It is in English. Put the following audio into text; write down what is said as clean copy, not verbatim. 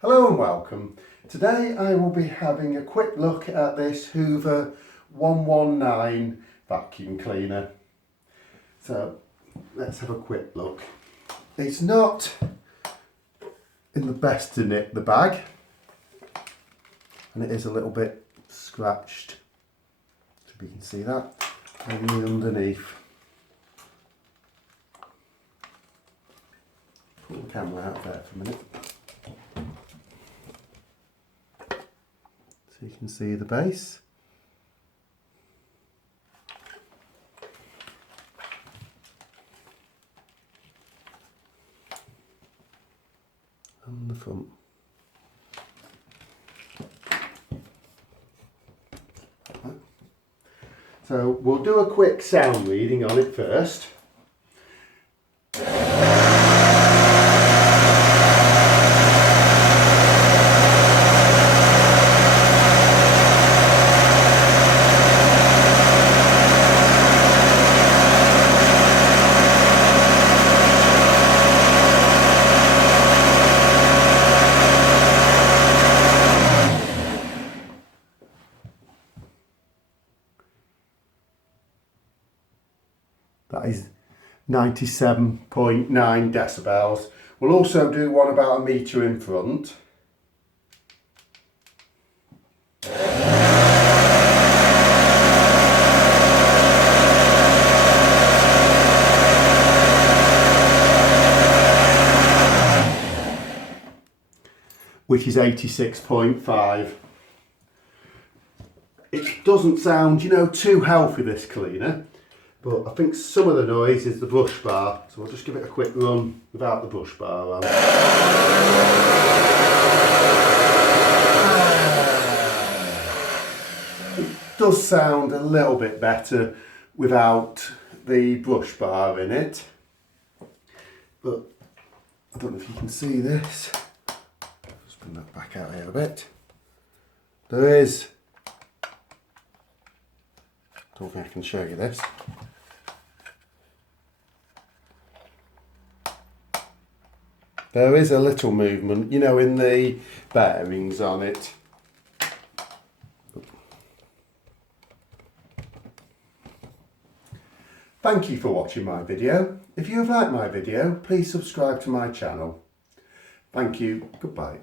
Hello and welcome. Today I will be having a quick look at this Hoover 119 vacuum cleaner. So let's have a quick look. It's not in the best to nip the bag, and it is a little bit scratched, so you can see that only underneath. Pull the camera out there for a minute so you can see the base. And the front. So we'll do a quick sound reading on it first. That is 97.9 decibels. We'll also do one about a metre in front. Which is 86.5. It doesn't sound, too healthy, this cleaner. But I think some of the noise is the brush bar, so I'll just give it a quick run without the brush bar on. It does sound a little bit better without the brush bar in it. But I don't know if you can see this. Just bring that back out here a bit. There is, I don't think I can show you this. There is a little movement, in the bearings on it. Thank you for watching my video. If you have liked my video, please subscribe to my channel. Thank you. Goodbye.